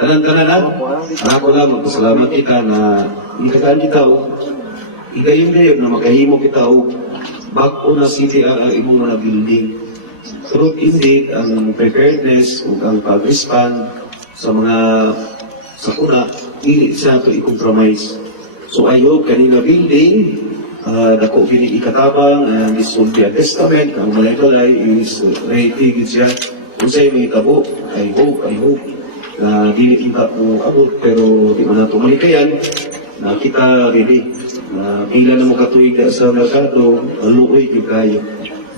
Tanan-tanan na. Ako lang, magpasalamat kita na ikagaan kita o. Igayon kayo na makahimo kita. Bago na city ang ang imong mga building. Pero hindi ang preparedness o ang pag-respond sa mga sakuna, hindi siya ito i-compromise. So I hope kanina building, uh, dako kini ikatabang, and this will be a testament, ang malay is uh, gid siya. Kung sa'yo may tabo, I hope, I hope, na dili kita po abot, pero di man nato malikayan, na kita ready. Na pila na mo katuig ka sa merkado, maluoy gid kayo.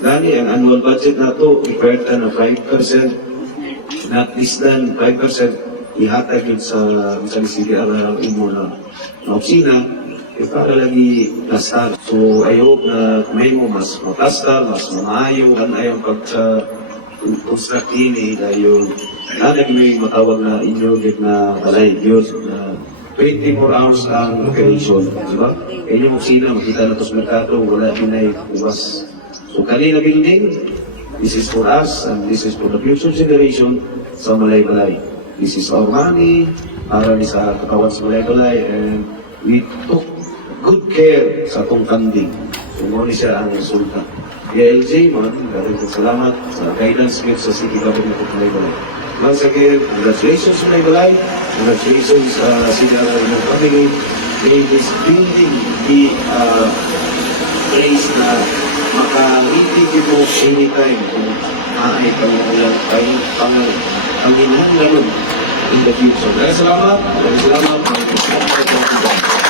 Gani, ang annual budget nato, iperta na 5%, not less than 5%, ihatag yun sa sa sige ang imo na na opisina eh, para lagi plastar. So I hope na may mo mas maplastar, mas maayo kan ayong pag sa construct ini dahil nanag may matawag na inyo git na balay yun na 24 hours ang operation, di ba? Kaya yung opisina, makita na to sa merkado, wala pinay uwas. So kanina building, This is for us and this is for the future generation sa Malay-Balay. This is our money para ni sa katawan sa Malay-Balay and we took good care sa atong kanding. So, mo ni siya ang resulta. Kaya LJ, maraming maraming salamat sa guidance ngayon sa City Government of Malay-Balay. Once again, congratulations sa Malay-Balay. Congratulations sa uh, senior ng family. May this building be uh, place na maka-itig mo anytime kung maay kang ulang pang pang panginhan in the future. Maraming salamat. Maraming salamat. Maraming salamat.